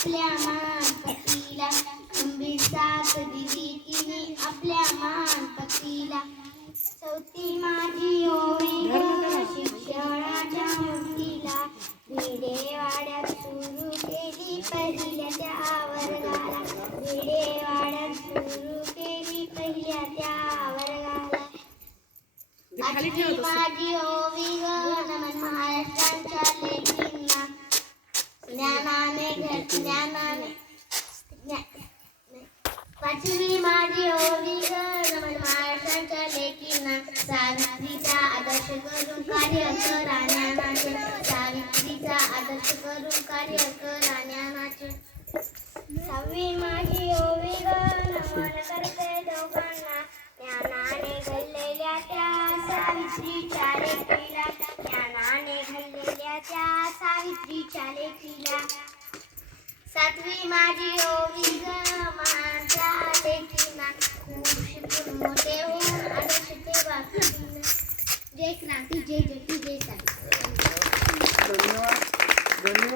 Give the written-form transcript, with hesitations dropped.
आपल्या मानपतीला, खंबीर साथ दिली तिने आपल्या मानपतीला. चौथी माझी ओवी ग शिक्षणाच्या मुक्तीला, भिडेवाड्यात सुरू केली पहिल्या त्या वर्गाला, भिडेवाड्यात सुरू केली पहिल्या त्या वर्गाला. आठवी माझी ओवी ग नमन महाराष्ट्राच्या लेकींना, पाचवी माझी ओवी ग नमन महाराष्ट्राच्या लेकींना, सावित्रीचा आदर्श करून कार्य करा ज्ञानाचे, सावित्रीचा आदर्श करून कार्य करा ज्ञानाचे. सहावी माझी ओवी ग नमन करते दोघांना, ज्ञानाने घडलेल्या त्या सावित्रीच्या लेकीला, ज्ञानाने घडलेल्या त्या सावित्रीच्या लेकीला. सातवी माझी ओवी ग माझ्या लेकींना, खूप शिकून मोठे होऊन आदर्श ठेवा पिढीला. जय क्रांती, जय ज्योती, जय क्रांती. धन्यवाद.